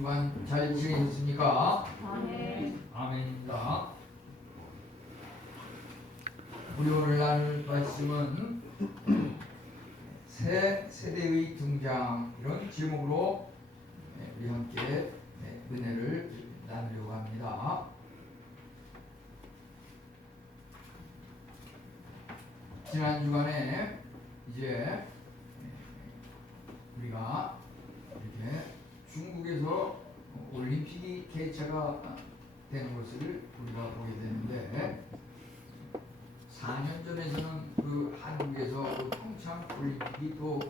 주간 잘 지내셨습니까? 아멘. 아멘입니다. 우리 오늘 나눌 말씀은 새 세대의 등장, 이런 제목으로 우리 함께 은혜를 나누려고 합니다. 지난 주간에 이제 우리가 이렇게 중국에서 올림픽이 개최가 되는 것을 우리가 보게 되는데, 4년 전에서는 그 한국에서 그 평창 올림픽이 또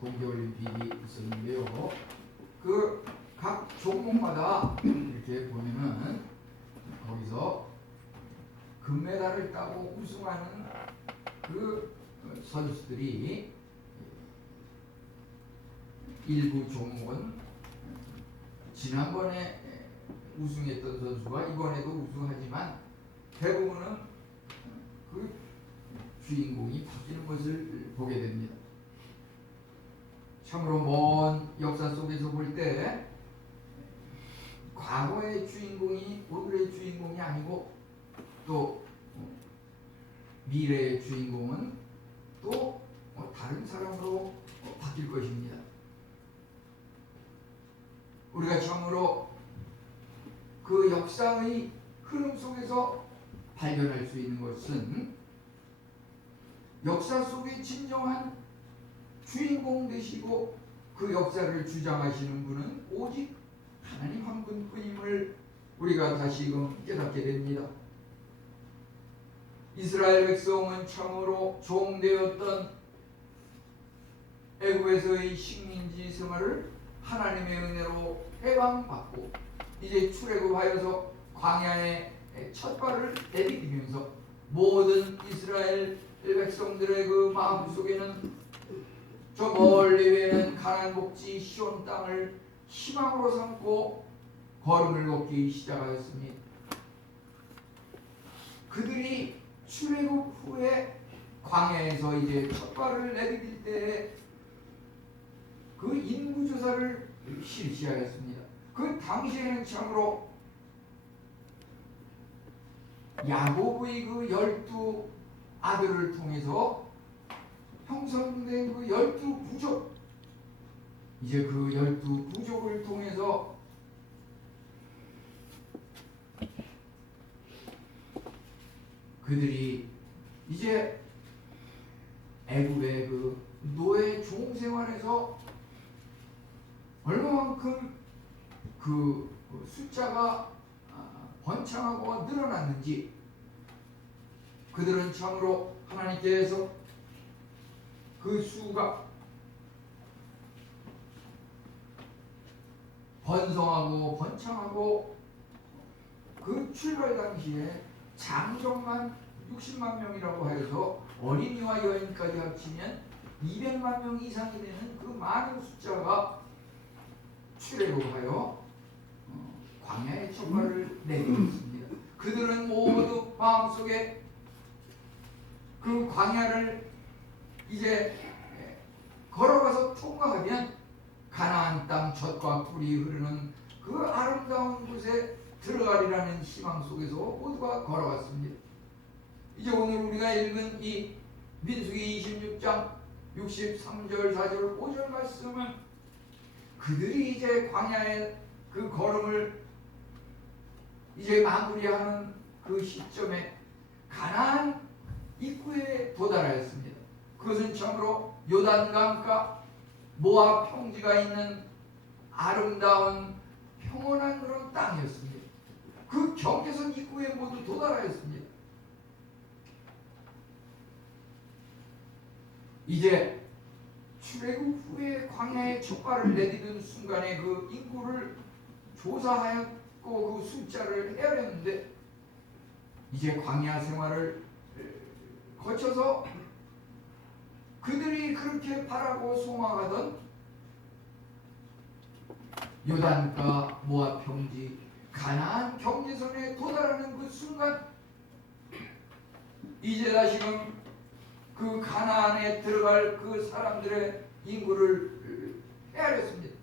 동계 올림픽이 있었는데요. 그 각 종목마다 이렇게 보면은 거기서 금메달을 따고 우승하는 그 선수들이 일부 종목은 지난번에 우승했던 선수가 이번에도 우승하지만 대부분은 그 주인공이 바뀌는 것을 보게 됩니다. 참으로 먼 역사 속에서 볼 때 과거의 주인공이 오늘의 주인공이 아니고, 또 미래의 주인공은 또 다른 사람으로 바뀔 것입니다. 우리가 참으로 그 역사의 흐름 속에서 발견할 수 있는 것은, 역사 속의 진정한 주인공 되시고 그 역사를 주장하시는 분은 오직 하나님 한 분뿐임을 우리가 다시금 깨닫게 됩니다. 이스라엘 백성은 참으로 종되었던 애굽에서의 식민지 생활을 하나님의 은혜로 해방받고 이제 출애굽하여서 광야에 첫 발을 내디디면서 모든 이스라엘 백성들의 그 마음속에는 저 멀리 외는 가나안 복지 시온 땅을 희망으로 삼고 걸음을 걷기 시작하였습니다. 그들이 출애굽 후에 광야에서 이제 첫 발을 내디딜 때에 그 인구조사를 실시하였습니다. 그 당시에는 참으로 야곱의 그 12 아들을 통해서 형성된 그 12부족, 이제 그 12부족을 통해서 그들이 이제 애굽의 그 노예 종 생활에서 얼마만큼 그 숫자가 번창하고 늘어났는지, 그들은 참으로 하나님께서 그 수가 번성하고 번창하고 그 출발 당시에 장정만 60만 명이라고 해서 어린이와 여인까지 합치면 200만 명 이상이 되는 그 많은 숫자가 출애굽하여 광야의 첫 발을 내디뎠습니다. 그들은 모두 마음속에 그 광야를 이제 걸어가서 통과하면 가나안 땅 젖과 꿀이 흐르는 그 아름다운 곳에 들어가리라는 희망 속에서 모두가 걸어갔습니다. 이제 오늘 우리가 읽은 이 민수기 26장 63절 4절 5절 말씀은 그들이 이제 광야의 그 걸음을 이제 마무리하는 그 시점에 가나안 입구에 도달하였습니다. 그것은 참으로 요단강가 모압 평지가 있는 아름다운 평온한 그런 땅이었습니다. 그 경계선 입구에 모두 도달하였습니다. 이제 출애굽 후에 광야에 첫 발을 내디딘 순간에 그 인구를 조사하였고 그 숫자를 헤아렸는데, 이제 광야 생활을 거쳐서 그들이 그렇게 바라고 소망하던 요단가 모압 평지 가나안 경계선에 도달하는 그 순간, 이제 다시금 그 가나안에 들어갈 그 사람들의 인구를 헤아렸습니다.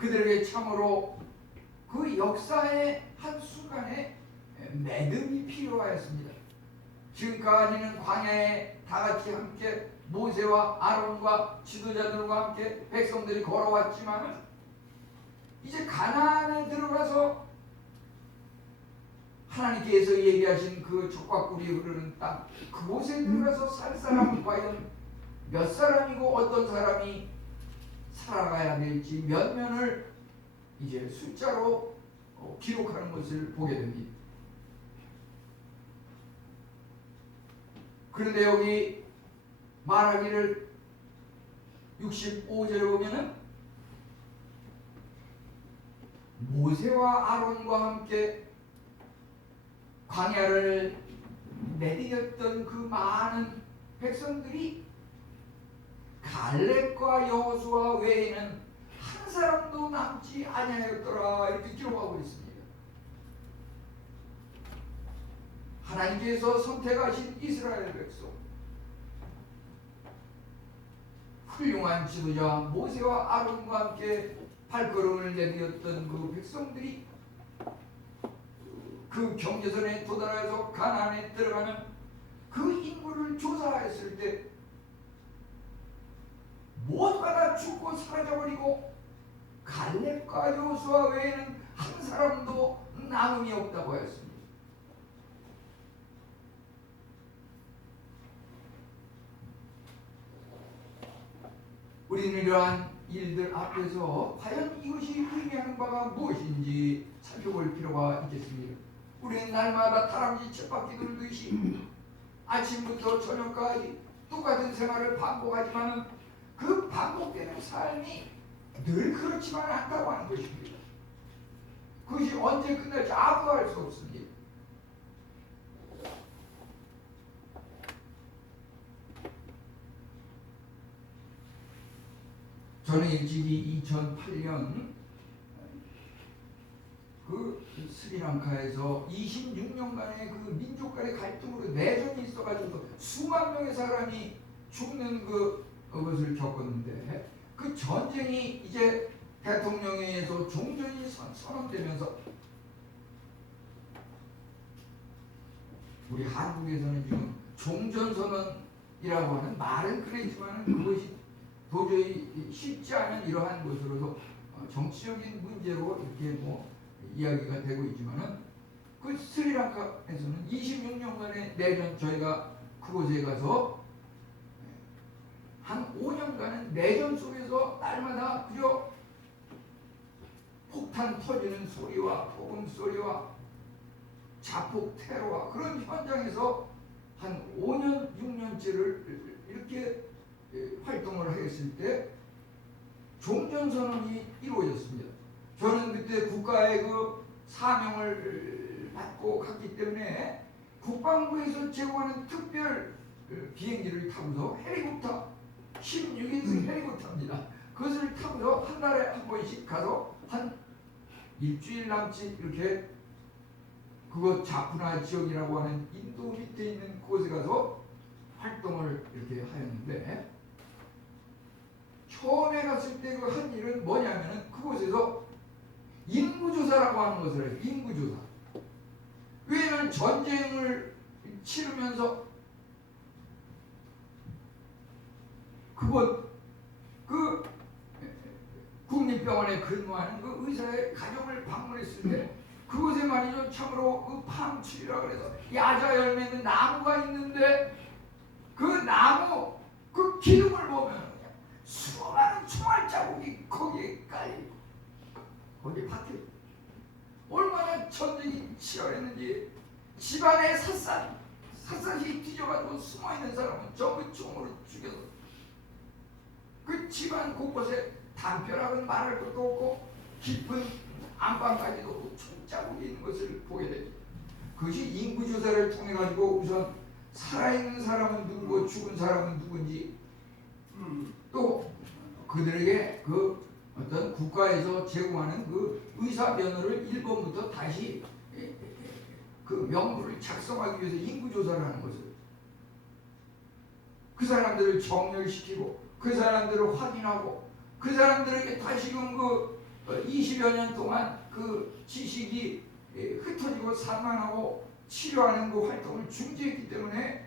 그들에게 참으로 그 역사의 한 순간에 매듭이 필요하였습니다. 지금까지는 광야에 다 같이 함께 모세와 아론과 지도자들과 함께 백성들이 걸어왔지만 이제 가나안에 들어가서 하나님께서 얘기하신 그 젖과 꿀이 흐르는 땅, 그곳에 들어가서 살 사람은 과연 몇 사람이고 어떤 사람이 살아가야 될지 몇 면을 이제 숫자로 기록하는 것을 보게 됩니다. 그런데 여기 말하기를 65절에 보면은 모세와 아론과 함께 광야를 내디뎠던 그 많은 백성들이 갈렙과 여호수아 외에는 한 사람도 남지 아니하였더라 이렇게 기록하고 있습니다. 하나님께서 선택하신 이스라엘 백성, 훌륭한 지도자 모세와 아론과 함께 발걸음을 내디뎠던 그 백성들이 그 경계선에 도달해서 가나안에 들어가는 그 인구를 조사했을 때 모두가 다 죽고 사라져버리고 갈렙과 여호수아 외에는 한 사람도 남음이 없다고 하였습니다. 우리는 이러한 일들 앞에서 과연 이것이 의미하는 바가 무엇인지 살펴볼 필요가 있겠습니다. 우리는 날마다 다람쥐 쳇바퀴 돌듯이 아침부터 저녁까지 똑같은 생활을 반복하지만 그 반복되는 삶이 늘 그렇지만 않다고 하는 것입니다. 그것이 언제 끝날지 아무도 알 수 없습니다. 저는 일찍이 2008년 그 스리랑카에서 26년간의 그 민족 간의 갈등으로 내전이 있어가지고 수만 명의 사람이 죽는 그것을 겪었는데, 그 전쟁이 이제 대통령에 의해서 종전이 선언되면서 우리 한국에서는 지금 종전선언이라고 하는 말은 그랬지만 그것이 도저히 쉽지 않은 이러한 것으로서 정치적인 문제로 이렇게 이야기가 되고 있지만은 그 스리랑카에서는 26년간의 내전, 저희가 그곳에 가서 한 5년간은 내전 속에서 날마다 그저 폭탄 터지는 소리와 폭음 소리와 자폭 테러와 그런 현장에서 한 5년, 6년째를 이렇게 활동을 했을 때 종전선언이 이루어졌습니다. 저는 그때 국가의 그 사명을 받고 갔기 때문에 국방부에서 제공하는 특별 비행기를 타고서 헬리콥터 16인승 헬리콥터입니다. 그것을 타고서 한 달에 한 번씩 가서 한 일주일 남짓 이렇게 그거 자푸나 지역이라고 하는 인도 밑에 있는 곳에 가서 활동을 이렇게 하였는데, 처음에 갔을 때 그 한 일은 뭐냐면은 그곳에서 인구조사라고 하는 것을 해요. 인구조사. 왜냐하면 전쟁을 치르면서 그곳 그 국립병원에 근무하는 그 의사의 가정을 방문했을 때 그곳에 말이죠, 참으로 그 팜트리라 그래서 야자 열매 있는 나무가 있는데 그 나무 그 기둥을 보면 수많은 총알 자국이 거기에 깔리고 거기 밭에 얼마나 전쟁이 치열했는지 집안에 샅샅이 뒤져가지고 숨어있는 사람은 전부 총으로 죽여서 그 집안 곳곳에 담벼락은 말할 것도 없고 깊은 안방까지도 총자국이 있는 것을 보게 됩니다. 그것이 인구조사를 통해 가지고 우선 살아있는 사람은 누구고 죽은 사람은 누군지, 또 그들에게 그 어떤 국가에서 제공하는 그 의사 면허를 1번부터 다시 그 명부를 작성하기 위해서 인구조사를 하는 것을, 그 사람들을 정렬시키고 그 사람들을 확인하고 그 사람들에게 다시금 그 20여 년 동안 그 지식이 흩어지고 산만하고 치료하는 그 활동을 중지했기 때문에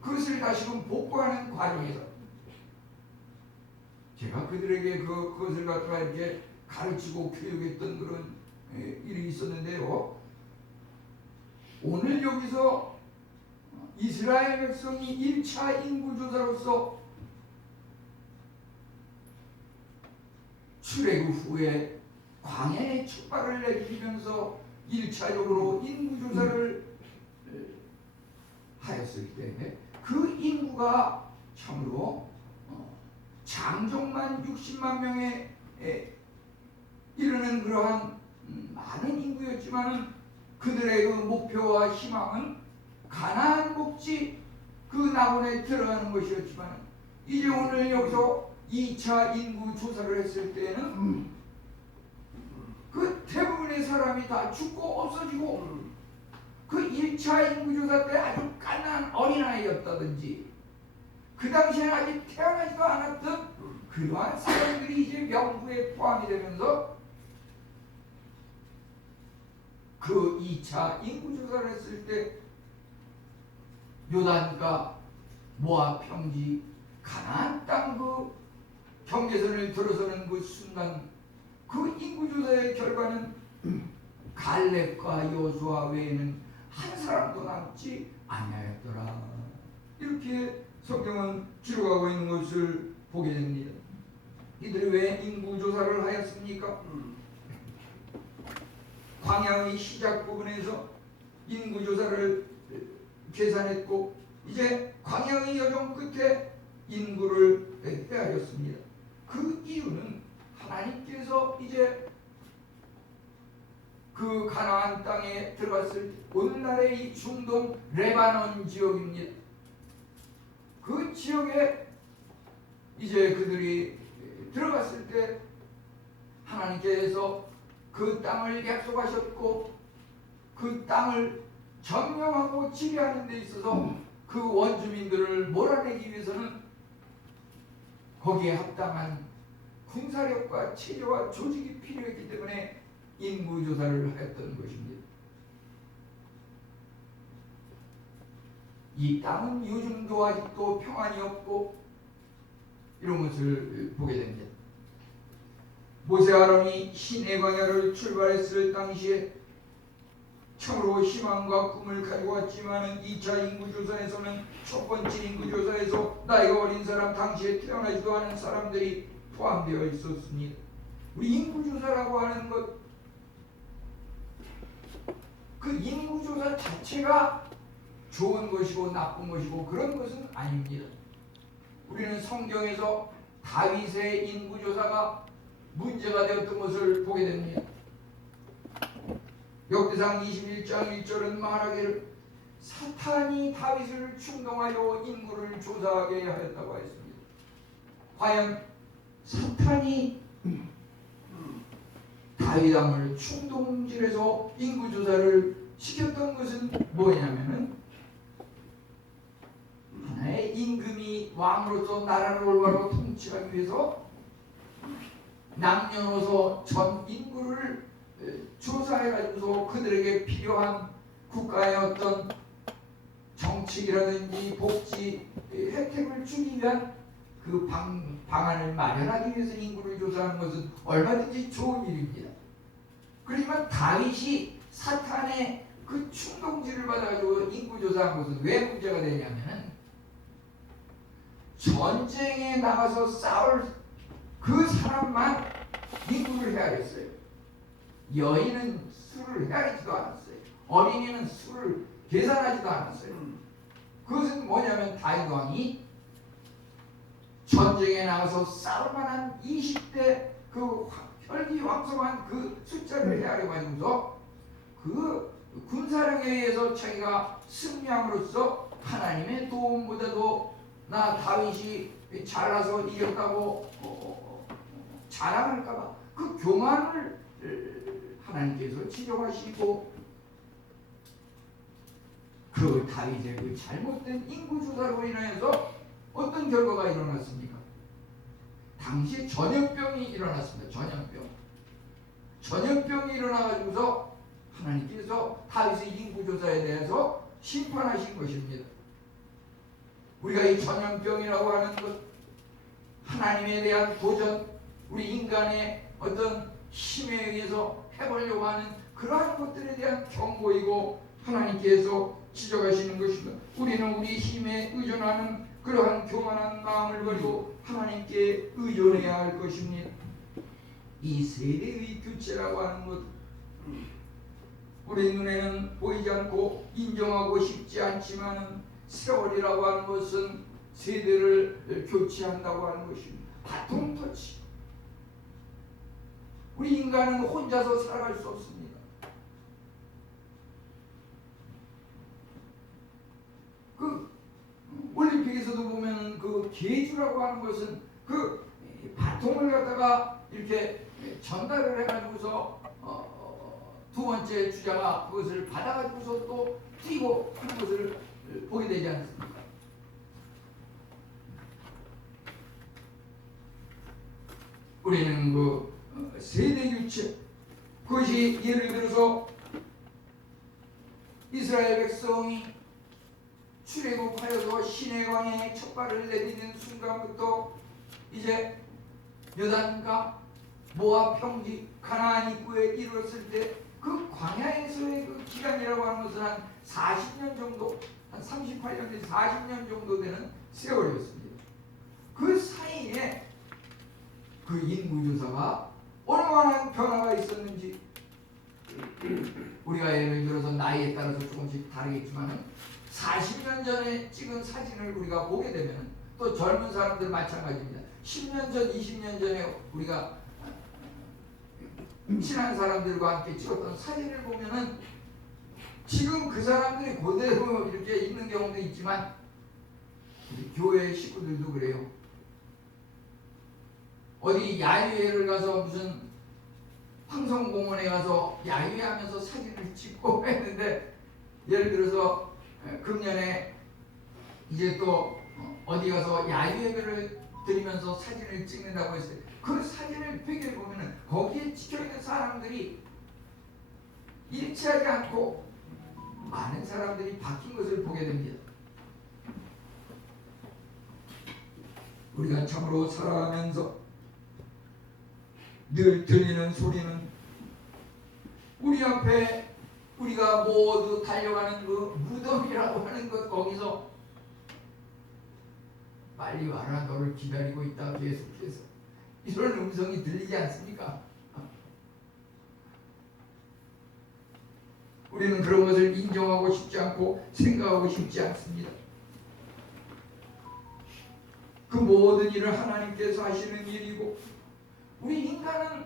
그것을 다시금 복구하는 과정에서 제가 그들에게 그것을 갖다가 이렇게 가르치고 교육했던 그런 일이 있었는데요. 오늘 여기서 이스라엘 백성이 1차 인구조사로서 출애굽 후에 광야에 촉발을 내리면서 1차적으로 인구조사를 하였을 때 그 인구가 참으로 장족만 60만 명에 이르는 그러한 많은 인구였지만 그들의 그 목표와 희망은 가나안 복지 그 낙원에 들어가는 것이었지만 이제 오늘 여기서 2차 인구 조사를 했을 때는 그 대부분의 사람이 다 죽고 없어지고 그 1차 인구조사 때 아주 깐난 어린아이였다든지 그 당시에는 아직 태어나지도 않았던 그러한 사람들이 이제 명부에 포함이 되면서 그 2차 인구조사를 했을 때 요단과 모압 평지 가나안 땅 그 경계선을 들어서는 그 순간 그 인구조사의 결과는 갈렙과 여호수아 외에는 한 사람도 남지 아니하였더라. 이렇게 성경은 기록하고 있는 것을 보게 됩니다. 이들이 왜 인구조사를 하였습니까? 광야의 시작 부분에서 인구조사를 계산했고 이제 광야의 여정 끝에 인구를 헤아렸습니다. 그 이유는 하나님께서 이제 그 가나안 땅에 들어갔을 오늘날의 이 중동 레바논 지역입니다. 그 지역에 이제 그들이 들어갔을 때 하나님께서 그 땅을 약속하셨고 그 땅을 점령하고 지배하는 데 있어서 그 원주민들을 몰아내기 위해서는 거기에 합당한 군사력과 체제와 조직이 필요했기 때문에 인구조사를 하였던 것입니다. 이 땅은 요즘도 아직도 평안이 없고 이런 것을 보게 됩니다. 모세 아론이 시내 광야를 출발했을 당시에 참으로 희망과 꿈을 가지고 왔지만 2차 인구조사에서는 첫 번째 인구조사에서 나이가 어린 사람, 당시에 태어나지도 않은 사람들이 포함되어 있었습니다. 우리 인구조사라고 하는 것, 그 인구조사 자체가 좋은 것이고 나쁜 것이고 그런 것은 아닙니다. 우리는 성경에서 다윗의 인구조사가 문제가 되었던 것을 보게 됩니다. 역대상 21장 1절은 말하기를 사탄이 다윗을 충동하여 인구를 조사하게 하였다고 했습니다. 과연 사탄이 다윗 왕을 충동질해서 인구조사를 시켰던 것은 뭐냐면은 하나의 임금이 왕으로서 나라를 올바로 통치하기 위해서 남녀노소 전 인구를 조사해가지고서 그들에게 필요한 국가의 어떤 정책이라든지 복지 혜택을 주기 위한 그 방안을 마련하기 위해서 인구를 조사하는 것은 얼마든지 좋은 일입니다. 그렇지만 다윗이 사탄의 그 충동질을 받아가지고 인구 조사한 것은 왜 문제가 되냐면은 전쟁에 나가서 싸울 그 사람만 인구를 헤아렸어요. 여인은 수를 헤아리지도 않았어요. 어린이는 수를 계산하지도 않았어요. 그것은 뭐냐면 다윗 왕이 전쟁에 나가서 싸울 만한 20대 그 혈기왕성한 그 숫자를 헤아려가지고서 그 군사력에 의해서 자기가 승리함으로써 하나님의 도움보다도 나 다윗이 잘나서 이겼다고 자랑할까봐 그 교만을 하나님께서 지적하시고 그 다윗의 그 잘못된 인구조사로 인해서 어떤 결과가 일어났습니까? 당시에 전염병이 일어났습니다. 전염병. 전염병이 일어나가지고서 하나님께서 다윗의 인구조사에 대해서 심판하신 것입니다. 우리가 이 전염병이라고 하는 것, 하나님에 대한 도전, 우리 인간의 어떤 힘에 의해서 해보려고 하는 그러한 것들에 대한 경고이고 하나님께서 지적하시는 것입니다. 우리는 우리 힘에 의존하는 그러한 교만한 마음을 버리고 하나님께 의존해야 할 것입니다. 이 세대의 교체라고 하는 것, 우리 눈에는 보이지 않고 인정하고 싶지 않지만 세월이라고 하는 것은 세대를 교체한다고 하는 것입니다. 바통터치. 우리 인간은 혼자서 살아갈 수 없습니다. 그 올림픽에서도 보면 그 계주라고 하는 것은 그 바통을 갖다가 이렇게 전달을 해가지고서 두 번째 주자가 그것을 받아가지고서 또 뛰고 하는 것을 보게 되지 않습니까? 우리는 그 세대 교체, 그것이 예를 들어서 이스라엘 백성이 출애굽하여서 시내강에 첫 발을 내딛는 순간부터 이제 요단과 모압 평지 가나안 입구에 이르렀을 때 그 광야에서의 그 기간이라고 하는 것은 한 40년 정도, 한 38년에서 40년 정도 되는 세월이었습니다. 그 사이에 그 인구조사가 얼마나 변화가 있었는지, 우리가 예를 들어서 나이에 따라서 조금씩 다르겠지만 40년 전에 찍은 사진을 우리가 보게 되면, 또 젊은 사람들 마찬가지입니다. 10년 전, 20년 전에 우리가 친한 사람들과 함께 찍었던 사진을 보면은 지금 그 사람들이 그대로 이렇게 있는 경우도 있지만 우리 교회 식구들도 그래요. 어디 야유회를 가서 무슨 황성공원에 가서 야유회하면서 사진을 찍고 했는데, 예를 들어서 금년에 이제 또 어디 가서 야유회를 드리면서 사진을 찍는다고 했어요. 그 사진을 되게 보면은 거기에 찍혀있는 사람들이 일치하지 않고 많은 사람들이 바뀐 것을 보게 됩니다. 우리가 참으로 살아가면서 늘 들리는 소리는 우리 앞에 우리가 모두 달려가는 그 무덤이라고 하는 것, 거기서 빨리 와라, 너를 기다리고 있다, 계속해서 이런 음성이 들리지 않습니까? 우리는 그런 것을 인정하고 싶지 않고 생각하고 싶지 않습니다. 그 모든 일을 하나님께서 하시는 일이고, 우리 인간은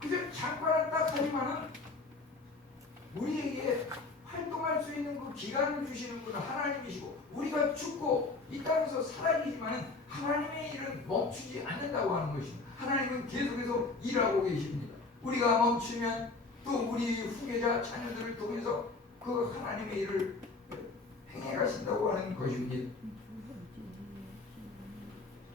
그저 잠깐은 딱 하지만은 우리에게 활동할 수 있는 그 기간을 주시는 분은 하나님이시고, 우리가 죽고 이 땅에서 사라지지만은 하나님의 일은 멈추지 않는다고 하는 것입니다. 하나님은 계속해서 일하고 계십니다. 우리가 멈추면 또 우리 후계자 자녀들을 통해서 그 하나님의 일을 행해 가신다고 하는 것입니다.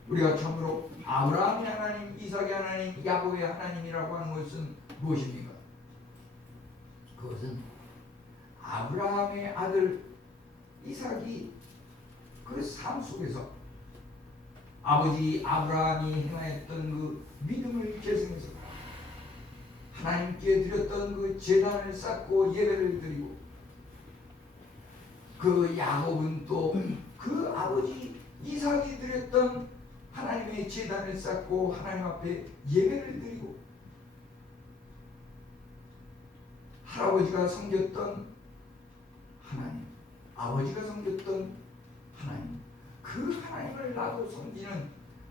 우리가 참으로 아브라함의 하나님, 이삭의 하나님, 야곱의 하나님이라고 하는 것은 무엇입니까? 그것은 아브라함의 아들 이삭이 그 삶 속에서 아버지 아브라함이 행하였던 그 믿음을 계승해서 하나님께 드렸던 그 제단을 쌓고 예배를 드리고, 그 야곱은 또 그 아버지 이삭이 드렸던 하나님의 제단을 쌓고 하나님 앞에 예배를 드리고, 할아버지가 섬겼던 하나님, 아버지가 섬겼던 하나님, 그 하나님을 나도 섬기는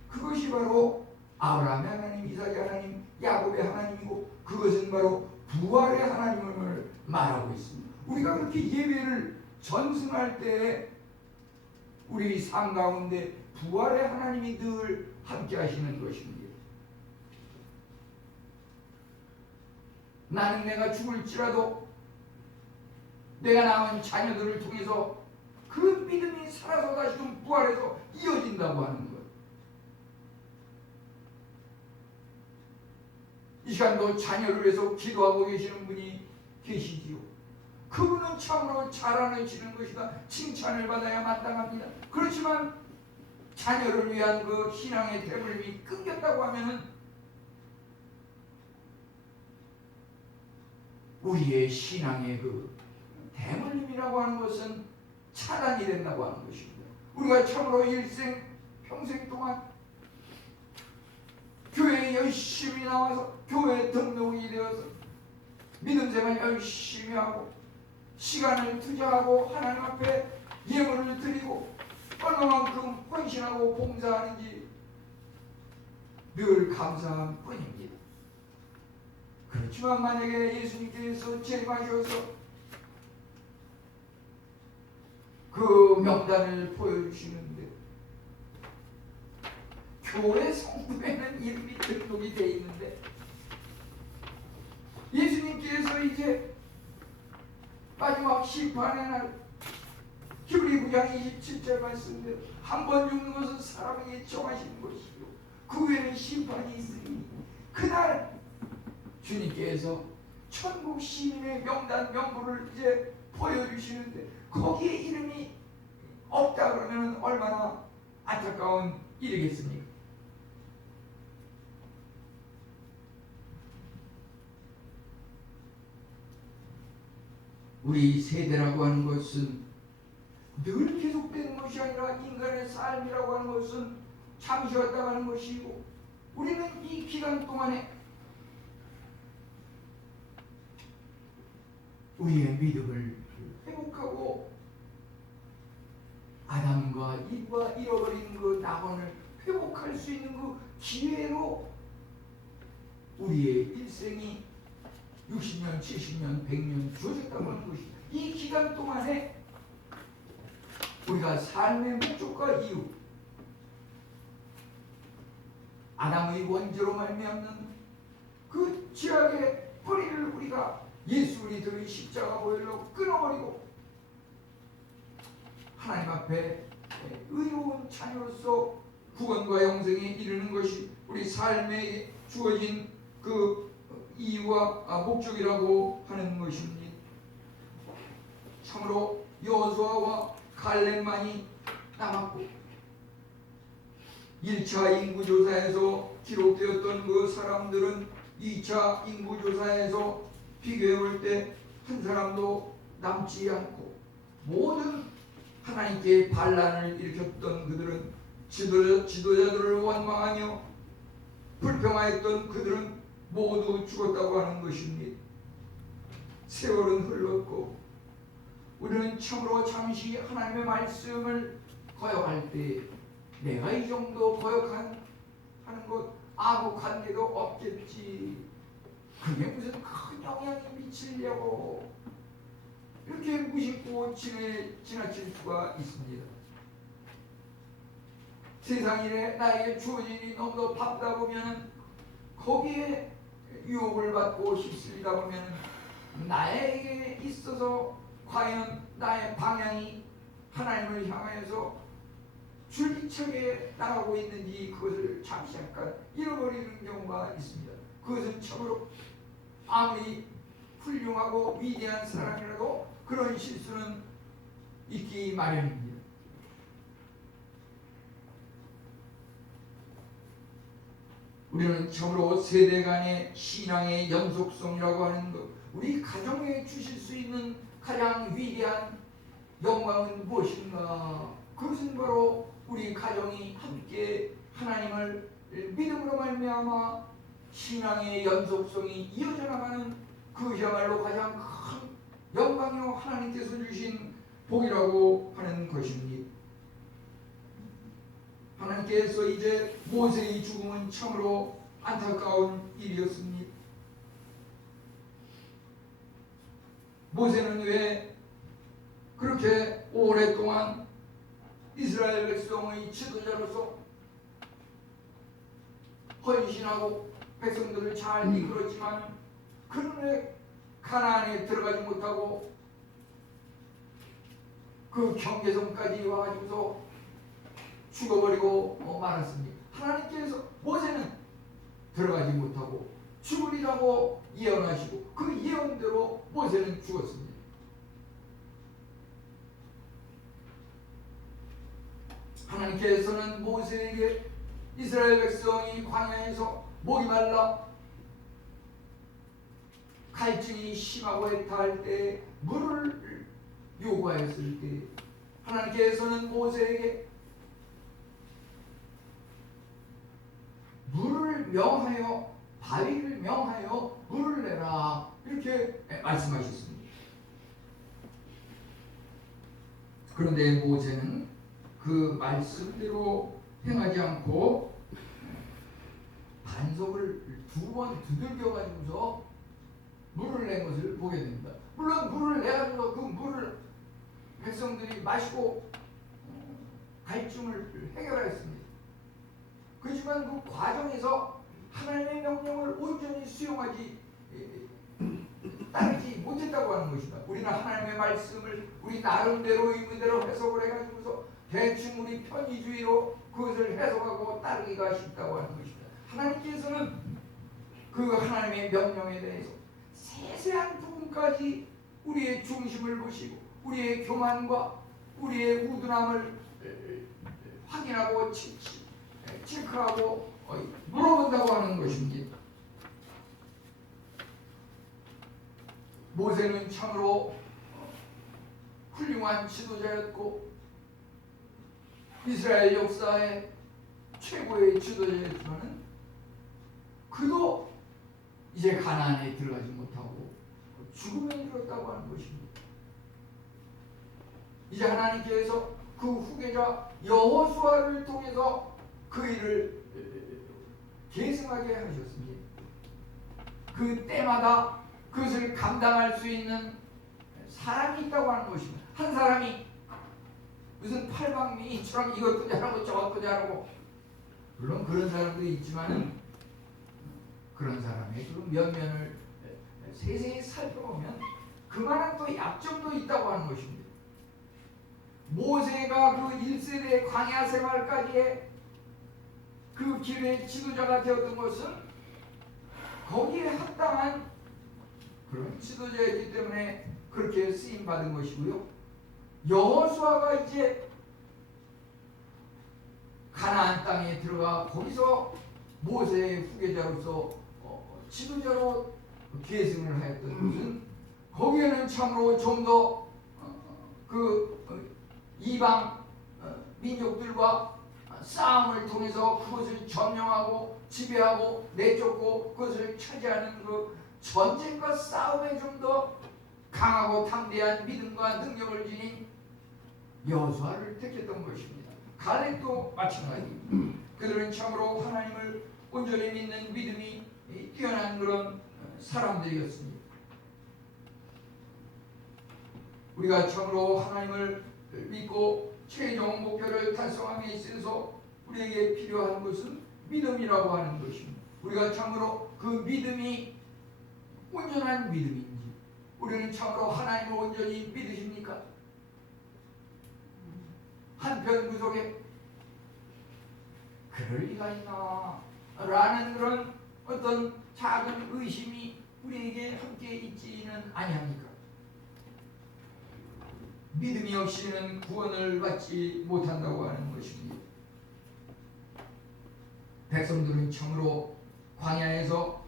그것이 바로 아브라함의 하나님, 이삭의 하나님, 야곱의 하나님이고, 그것은 바로 부활의 하나님을 말하고 있습니다. 우리가 그렇게 예배를 전승할 때 우리 삶 가운데 부활의 하나님이 늘 함께 하시는 것입니다. 나는 내가 죽을지라도 내가 낳은 자녀들을 통해서 그 믿음이 살아서 다시금 부활해서 이어진다고 하는 것. 이 시간도 자녀를 위해서 기도하고 계시는 분이 계시지요. 그분은 참으로 잘하시는 것이다. 칭찬을 받아야 마땅합니다. 그렇지만 자녀를 위한 그 신앙의 대물림이 끊겼다고 하면은 우리의 신앙의 그 대물림이라고 하는 것은 차단이 된다고 하는 것입니다. 우리가 참으로 일생 평생 동안 교회에 열심히 나와서 교회 등록이 되어서 믿음 생활 열심히 하고 시간을 투자하고 하나님 앞에 예물을 드리고 얼마만큼 헌신하고 봉사하는지 늘 감사한 뿐입니다. 그렇지만 만약에 예수님께서 재림하셔서 그 명단을 보여주시는데 교회 성부에는 이름이 등록이 되어 있는데 예수님께서 이제 마지막 심판의 날 히브리 9장 27절 말씀대로 한 번 죽는 것은 사람에게 정하신 것이요 그 후에는 심판이 있으니 그날 주님께서 천국 시민의 명단 명부를 이제 보여주시는데 거기에 이름이 없다 그러면 얼마나 안타까운 일이겠습니까? 우리 세대라고 하는 것은 늘 계속되는 것이 아니라 인간의 삶이라고 하는 것은 잠시 왔다 가는 것이고 우리는 이 기간 동안에 우리의 믿음을 회복하고 아담과 이브가 잃어버린 그 낙원을 회복할 수 있는 그 기회로 우리의 일생이 60년, 70년, 100년 주어졌다고 하는 것입니다. 이 기간 동안에 우리가 삶의 목적과 이유, 아담의 원죄로 말미암는 그 죄악의 뿌리를 우리가 예수 그리스도의 십자가 보혈로 끊어버리고 하나님 앞에 의로운 자녀로서 구원과 영생에 이르는 것이 우리 삶에 주어진 그 이유와 목적이라고 하는 것입니다. 참으로 여호수아와 갈렙만이 남았고 1차 인구조사에서 기록되었던 그 사람들은 2차 인구조사에서 비교해 볼 때 한 사람도 남지 않고 모든 하나님께 반란을 일으켰던 그들은 지도자들을 원망하며 불평하였던 그들은 모두 죽었다고 하는 것입니다. 세월은 흘렀고 우리는 참으로 잠시 하나님의 말씀을 거역할 때 내가 이 정도 거역하는 것 아무 관계도 없겠지. 그게 무슨 큰 영향이 미치려고 이렇게 무심코 지나칠 수가 있습니다. 세상 일에 나에게 주어진 일이 너무 바쁘다 보면 거기에 유혹을 받고 휩쓸리다 보면 나에게 있어서 과연 나의 방향이 하나님을 향해서 줄기차게 나가고 있는지 그것을 잠시 잠깐 잃어버리는 경우가 있습니다. 그것은 참으로 아무리 훌륭하고 위대한 사람이라도 그런 실수는 있기 마련입니다. 우리는 참으로 세대 간의 신앙의 연속성이라고 하는 것, 우리 가정에 주실 수 있는 가장 위대한 영광은 무엇인가? 그것은 바로 우리 가정이 함께 하나님을 믿음으로 말미암아 신앙의 연속성이 이어져 나가는 그야말로 가장 큰 영광이요 하나님께서 주신 복이라고 하는 것입니다. 하나님께서 이제 모세의 죽음은 참으로 안타까운 일이었습니다. 모세는 왜 그렇게 오랫동안 이스라엘 백성의 지도자로서 헌신하고 백성들을 잘 이끌었지만 그는 왜 가나안에 들어가지 못하고 그 경계선까지 와가지고서 죽어버리고 말았습니다. 하나님께서 모세는 들어가지 못하고 죽으리라고 예언하시고 그 예언대로 모세는 죽었습니다. 하나님께서는 모세에게 이스라엘 백성이 광야에서 목이 말라 갈증이 심하고 애타할 때 물을 요구하였을 때 하나님께서는 모세에게 물을 명하여 바위를 명하여 물을 내라 이렇게 말씀하셨습니다. 그런데 모세는 그 말씀대로 행하지 않고 반석을 두 번 두들겨 가지고서 물을 낸 것을 보게 됩니다. 물론 물을 내가지고 그 물을 백성들이 마시고 갈증을 해결하였습니다. 그렇지만 그 과정에서 하나님의 명령을 온전히 수용하지 따르지 못했다고 하는 것이다. 우리는 하나님의 말씀을 우리 나름대로 의문대로 해석을 해가지고서 대충 우리 편의주의로 그것을 해석하고 따르기가 쉽다고 하는 것이다. 하나님께서는 그 하나님의 명령에 대해서 세세한 부분까지 우리의 중심을 보시고 우리의 교만과 우리의 우둔함을 확인하고 체크하고 물어본다고 하는 것입니다. 모세는 참으로 훌륭한 지도자였고 이스라엘 역사의 최고의 지도자였지만 그도 이제 가나안에 들어가지 못하고 죽음에 이르렀다고 하는 것입니다. 이제 하나님께서 그 후계자 여호수아를 통해서 그 일을 계승하게 하셨습니다. 그 때마다 그것을 감당할 수 있는 사람이 있다고 하는 것입니다. 한 사람이 무슨 팔방미처럼 이것도 잘하고 저것도 잘하고 물론 그런 사람도 있지만 그런 사람의 그 면면을 세세히 살펴보면 그만한 또 약점도 있다고 하는 것입니다. 모세가 그 1세대 광야 생활까지의 그 길의 지도자가 되었던 것은 거기에 합당한 그런 지도자이기 때문에 그렇게 쓰임 받은 것이고요. 여호수아가 이제 가나안 땅에 들어가 거기서 모세의 후계자로서 지도자로 계승을 하였던 것은 거기에는 참으로 좀 더 그 이방 민족들과 싸움을 통해서 그것을 점령하고 지배하고 내쫓고 그것을 차지하는 그 전쟁과 싸움에 좀 더 강하고 담대한 믿음과 능력을 지닌 여호수아를 택했던 것입니다. 갈렙도 마찬가지입니다. 그들은 참으로 하나님을 온전히 믿는 믿음이 뛰어난 그런 사람들이었습니다. 우리가 참으로 하나님을 믿고 최종 목표를 달성함에 있어서 우리에게 필요한 것은 믿음이라고 하는 것입니다. 우리가 참으로 그 믿음이 온전한 믿음인지 우리는 참으로 하나님을 온전히 믿으십니까? 한편 구석에 그럴 리가 있나 라는 그런 어떤 작은 의심이 우리에게 함께 있지는 아니합니까? 믿음이 없이는 구원을 받지 못한다고 하는 것입니다. 백성들은 참으로 광야에서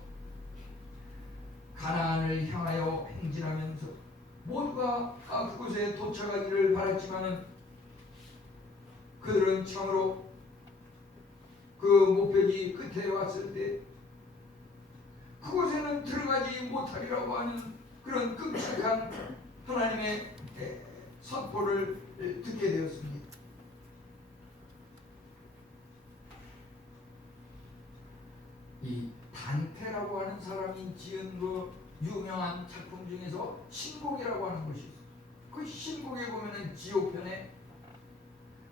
가나안을 향하여 행진하면서 모두가 그곳에 도착하기를 바랐지만은 그들은 참으로 그 목표지 끝에 왔을 때 그곳에는 들어가지 못하리라고 하는 그런 끔찍한 하나님의 선포를 듣게 되었습니다. 이 단테라고 하는 사람이 지은 그 유명한 작품 중에서 신곡이라고 하는 것이 있어요. 그 신곡에 보면은 지옥편에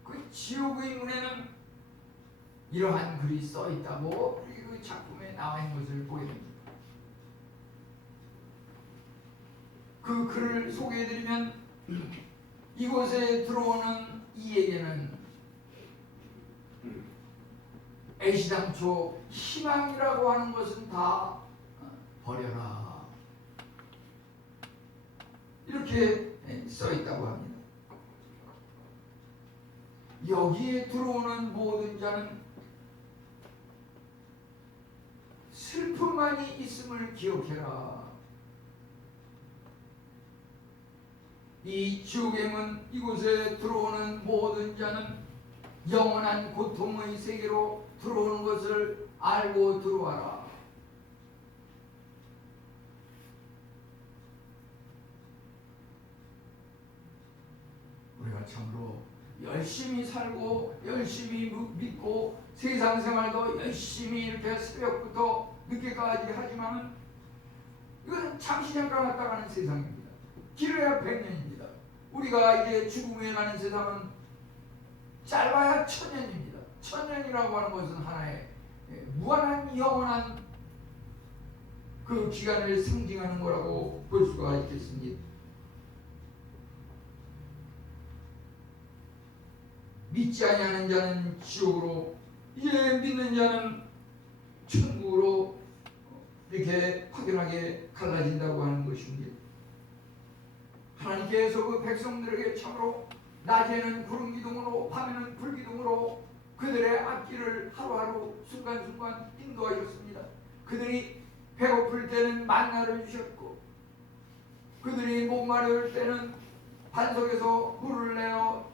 그 지옥의 문에는 이러한 글이 써 있다고 그 작품에 나와 있는 것을 보게 됩니다. 그 글을 소개해드리면 이곳에 들어오는 이에게는 애시당초 희망이라고 하는 것은 다 버려라. 이렇게 써 있다고 합니다. 여기에 들어오는 모든 자는 슬픔만이 있음을 기억해라. 이 지옥의 문 이곳에 들어오는 모든 자는 영원한 고통의 세계로 들어오는 것을 알고 들어와라. 우리가 참으로 열심히 살고 열심히 믿고 세상 생활도 열심히 이렇게 새벽부터 늦게까지 하지만 이건 잠시 잠깐 왔다 가는 세상입니다. 길어야 100년입니다. 우리가 이제 죽음에 가는 세상은 짧아야 1000년입니다. 1000년이라고 하는 것은 하나의 무한한 영원한 그 기간을 상징하는 거라고 볼 수가 있겠습니다. 믿지 아니하는 자는 지옥으로, 이제 믿는 자는 천국으로 이렇게 확연하게 갈라진다고 하는 것입니다. 하나님께서 그 백성들에게 참으로 낮에는 구름 기둥으로 밤에는 불 기둥으로 그들의 앞길을 하루하루 순간순간 인도하셨습니다. 그들이 배고플 때는 만나를 주셨고 그들이 목마를 때는 반석에서 물을 내어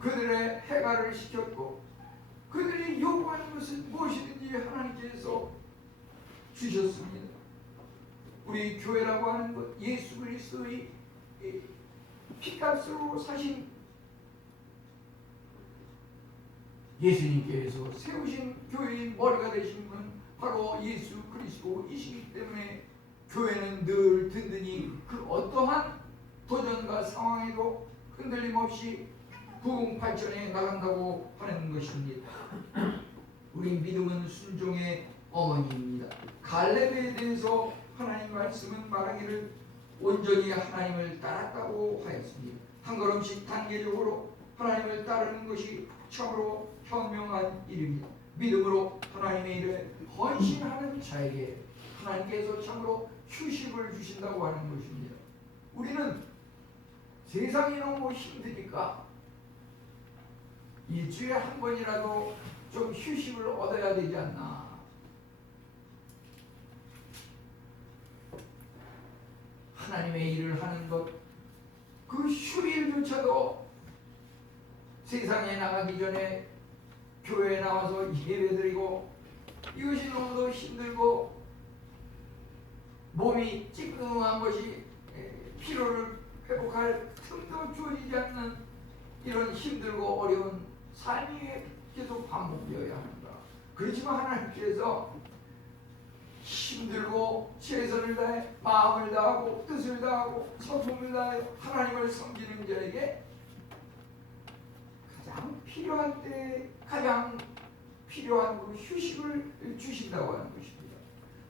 그들의 해가를 시켰고 그들이 요구하는 것은 무엇이든지 하나님께서 주셨습니다. 우리 교회라고 하는 것, 예수 그리스도의 피값으로 사신 예수님께서 세우신 교회의 머리가 되신 분은 바로 예수 그리스도이시기 때문에 교회는 늘 든든히 그 어떠한 도전과 상황에도 흔들림 없이 부흥발전해 나간다고 하는 것입니다. 우리 믿음은 순종의 어머니입니다. 갈렙에 대해서 하나님 말씀은 말하기를 온전히 하나님을 따랐다고 하였습니다. 한 걸음씩 단계적으로 하나님을 따르는 것이 참으로 현명한 일입니다. 믿음으로 하나님의 일에 헌신하는 자에게 하나님께서 참으로 휴식을 주신다고 하는 것입니다. 우리는 세상이 너무 힘드니까 일주일에 한 번이라도 좀 휴식을 얻어야 되지 않나. 하나님의 일을 하는 것, 그 휴일조차도 세상에 나가기 전에 교회에 나와서 예배드리고 이것이 너무도 힘들고 몸이 찌끔한 것이 피로를 회복할 틈도 주어지지 않는 이런 힘들고 어려운 삶이 계속 반복되어야 합니다. 그렇지만 하나님께서 힘들고 최선을 다해 마음을 다하고 뜻을 다하고 성품을 다해 하나님을 섬기는 자에게 가장 필요한 때 가장 필요한 그 휴식을 주신다고 하는 것입니다.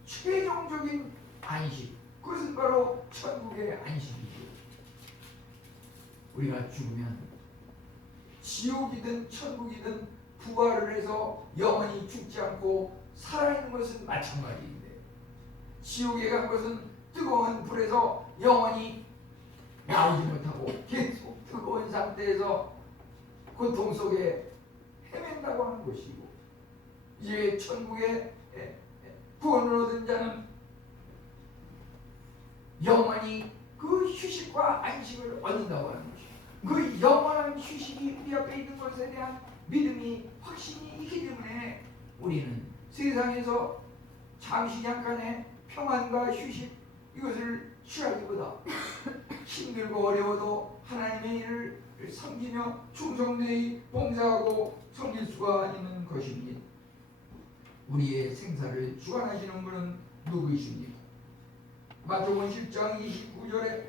최종적인 안식, 그것은 바로 천국의 안식이죠. 우리가 죽으면 지옥이든 천국이든 부활을 해서 영원히 죽지 않고 살아있는 것은 마찬가지인데 지옥에 간 것은 뜨거운 불에서 영원히 나오지 못하고 계속 뜨거운 상태에서 고통 속에 헤맨다고 하는 것이고 이제 천국에 구원을 얻은 자는 영원히 그 휴식과 안식을 얻는다고 하는 것이고 그 영원한 휴식이 우리 앞에 있는 것에 대한 믿음이 확신이 있기 때문에 우리는 세상에서 잠시 잠깐의 평안과 휴식 이것을 취하기보다 힘들고 어려워도 하나님의 일을 섬기며 충성되이 봉사하고 섬길 수가 있는 것입니다. 우리의 생사를 주관하시는 분은 누구이십니까? 마태복음 10장 29절에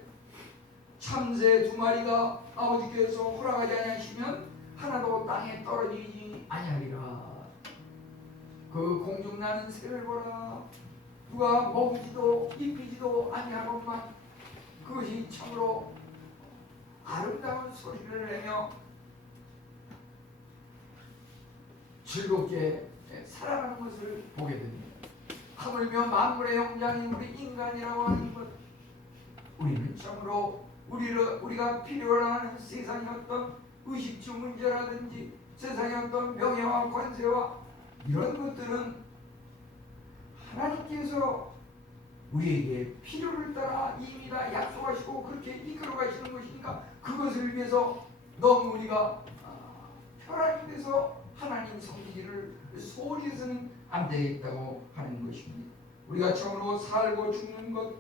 참새 2마리가 아버지께서 허락하지 아니하시면 하나도 땅에 떨어지지 아니하리라. 그 공중 나는 새를 보라. 누가 먹이지도 입히지도 아니하건만 그것이 참으로 아름다운 소리를 내며 즐겁게 살아가는 것을 보게 됩니다. 하물며 만물의 영장인 우리 인간이라고 하는 것, 우리는 참으로 우리가 필요로 하는 세상의 어떤 의식주 문제라든지 세상의 어떤 명예와 권세와 이런 것들은 하나님께서 우리에게 필요를 따라 이미 다 약속하시고 그렇게 이끌어 가시는 것이니까 그것을 위해서 너무 우리가 혈안이 돼서 하나님 섬기기를 소홀히 해서는 안 되겠다고 하는 것입니다. 우리가 참으로 살고 죽는 것,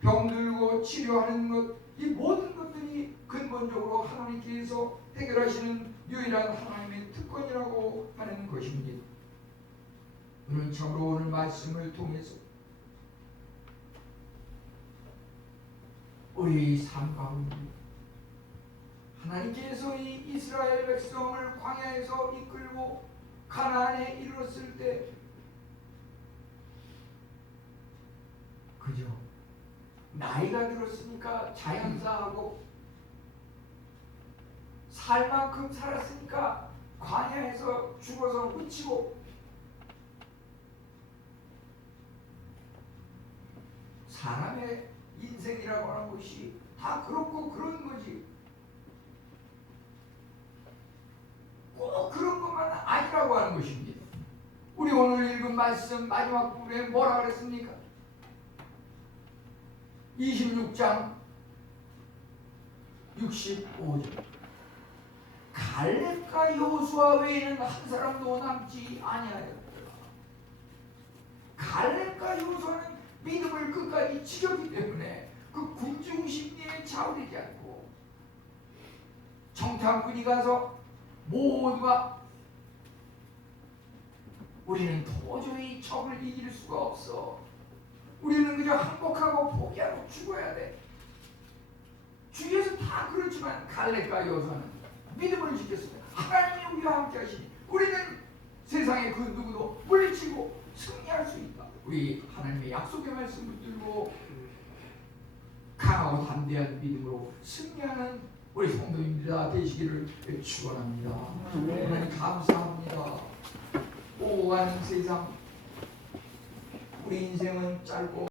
병들고 치료하는 것, 이 모든 것들이 근본적으로 하나님께서 해결하시는 유일한 하나님의 특권이라고 하는 것입니다. 우리는 참으로 오늘 말씀을 통해서 우리 삶 가운데 하나님께서 이 이스라엘 백성을 광야에서 이끌고 가나안에 이르렀을 때 그죠? 나이가 들었으니까 자연사하고 살 만큼 살았으니까 광야에서 죽어서 묻히고 사람의 인생이라고 하는 것이 다 그렇고 그런 거지. 꼭 그런 것만 아니라고 하는 것입니다. 우리 오늘 읽은 말씀 마지막 부분에 뭐라 그랬습니까? 26장 65절 갈렙과 여호수아 외에는 한 사람도 남지 아니하였더라. 갈렙과 여호수아는 믿음을 끝까지 지켰기 때문에 그 군중 심리에 좌우되지 않고 정탐꾼이 가서 모두가 우리는 도저히 적을 이길 수가 없어. 우리는 그저 항복하고 포기하고 죽어야 돼. 주위에서 다 그렇지만 갈렙과 여호수아는 믿음을 지켰습니다. 하나님이 우리와 함께 하시니 우리는 세상의 그 누구도 물리치고 승리할 수 있다. 우리 하나님의 약속의 말씀을 들고 강하고 담대한 믿음으로 승리하는 우리 성도님들 되시기를 축원합니다. 하나님 감사합니다. 오고 가는 세상, 우리 인생은 짧고